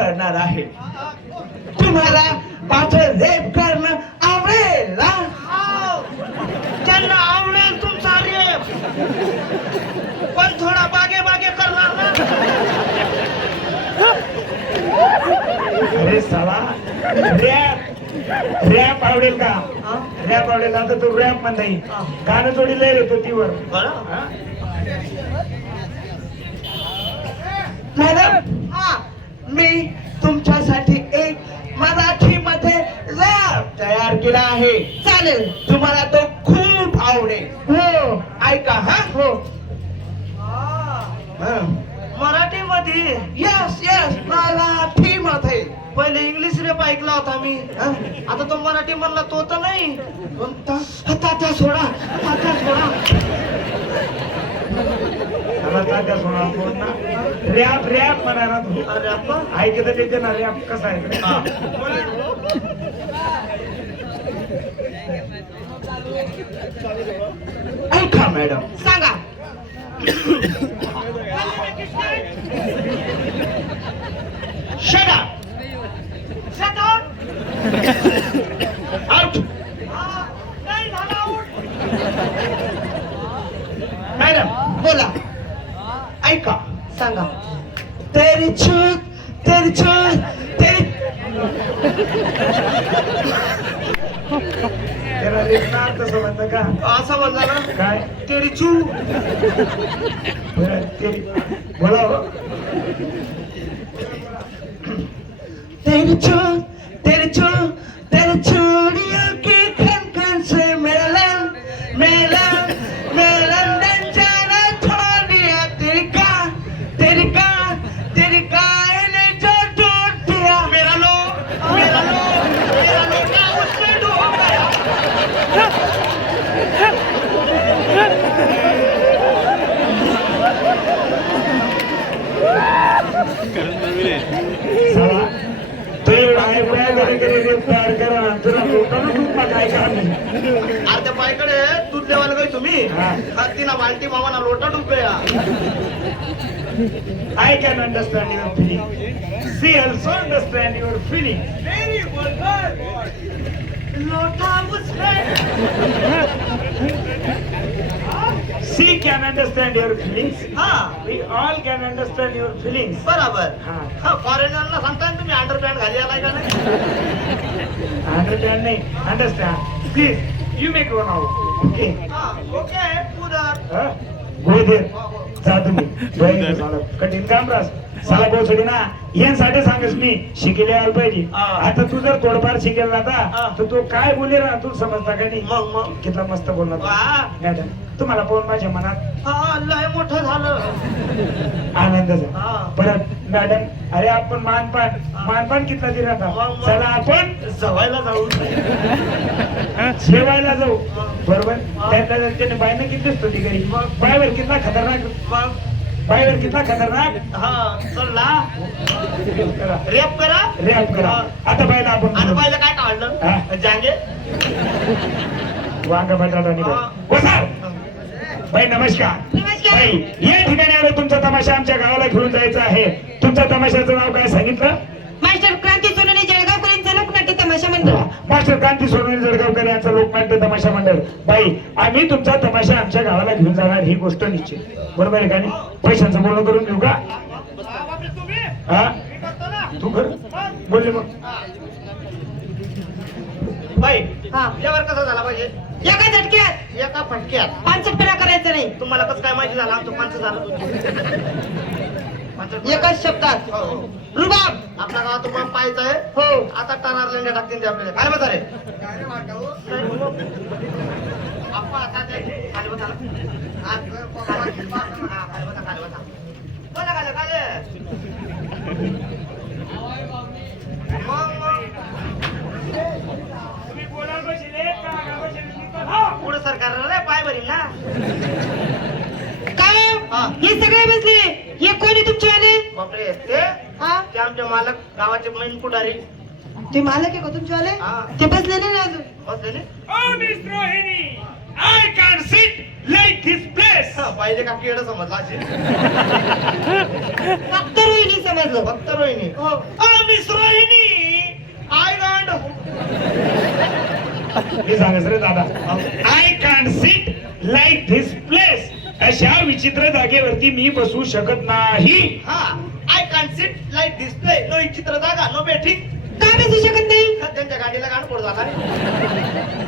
करणार आहे तुम्हाला माझं रेप करणं आवडेल. त्यांना आवडेल तुमचा रेप पण थोडा बागे बागे करणार ना अरे साला रॅप रॅप आवडेल का? रॅप आवडेल आता तू रॅप म्हणता येईल हा. गाणं जोडी लय रे तो तीवर? मॅडम हा मी तुमच्यासाठी एक मराठी मध्ये रॅप तयार केला आहे. चालेल. तुम्हाला तो खूप आवडेल. हो. ऐका हा? हो. हा. मराठीमध्ये यस यस मराठी मध्ये पहिले इंग्लिश रेप ऐकला होता मी. आता तो मराठी म्हणला तो तर नाही. तात्या सोडा तात्या सोडा. तात्या ना रॅप रॅप म्हणा ना तू. अरे अप्पा ऐकत येते ना रॅप कसा आहे? ऐका मॅडम. सांगा. Shut up! आउट. मॅडम बोला. ऐका. सांगा. तेरी छूत तेरी छूत तेरी त्याला तसं म्हणतं का? असं म्हणला ना काय? तेरी चू. बरं, ते बोला अरे त्या बाईकडे दूध देवायला गई तुम्ही हा. हा तिला बाल्टी मामाना लोटा डूब गया I can understand your feeling. She also understand your feeling. लोटा उसमें She can understand your feelings. हा We all can understand your feelings. बराबर हा. हा फॉरेनरला सांगताय ना तुम्ही अंडरपॅन्ट घाली आलाय का नाही Understand नाही understand. Please, you make one out. Okay. हा ओके उधर हा? Go there. जा तुम्ही कठीण काम रास. साला पोहोचली ना. यांसाठी सांगस मी. शिकेले आलं पाहिजे. आता तू जर थोडंफार शिकेल ना तर तू काय बोले ना तू समजता का नाही? मग मग. कितला मस्त बोलला. मॅडम तुम्हाला पाहून माझ्या मनात लय मोठं झालं. आनंद हा. परत मॅडम अरे आपण मानपान. मानपान कितला दिला आता. चला आपण जवायला जाऊ जेवायला जाऊ. बरोबर. त्यातल्या त्याने बायनं किती दिसतो ती घरी? मग. बायवर कितला खतरनाक? मग? बायवर कितला खतरनाक? हा चला करा. रेप करा? रॅप करा. आता बायला आणि आपण पहिलं काय हा. काढलं जांगे? वांग बटाटा निघाल. हा. बसा बाई नमस्कार. या ठिकाणी आलो तुमचा तमाशा आमच्या गावाला घेऊन जायचा आहे. तुमच्या तमाशाचं नाव काय सांगितलं? मास्टर क्रांती सोनवणे जळगावकर यांचा लोकनाट्य तमाशा मंडळ. बाई आम्ही तुमचा तमाशा आमच्या गावाला घेऊन जाणार ही गोष्ट निश्चित. बरोबर आहे का नाही? पैशांचं बोलणं करून घेऊ का? हा? तू कर. बोलले मग. बाई हा. यावर कसं झाला पाहिजे? एका झटक्यात. एका फटक्यात. पानसटपणा करायचा नाही. तुम्हाला कसं काय माहिती झालं? आमचं पंच झालं. पंच- एकाच शब्दात. रुबाब आपल्या गावात तुम्हाला पाहायचं आहे हो आता टनार लेंड्या टाकतील ते आपल्याला काय बसा रे आप्पा, आता ते खाली बसा ना. आ, खाली बसा, खाली बसा, खाली बसा. बसा खाली, खाली. मग, मग. तुम्ही बोलायला बसले का आगाऊ बसले? मी पण हा. पुढं सरकार रे पाय भरील ना काय हा. हे सगळे बसले बापरे ते हा? ते आमचे मालक गावाचे मैन पुढारी. ते मालक आहे का तुमचे आले हा. ते बसलेले नाही अजून? बसले ना? Oh, Miss Rohini, I can't sit like this place. हा, पाहिले का किड समजला असेल फक्त रोहिणी समजलं. फक्त रोहिणी. हो. रोहिणी आय गांड मी सांगस रे दादा. I can sit like this place अशा विचित्र जागेवरती मी बसू शकत नाही. हा I can sit like display no चित्र जागा नो बेठिंग का बसू शकत नाही? त्यांच्या गाडीला गाण पडू जागा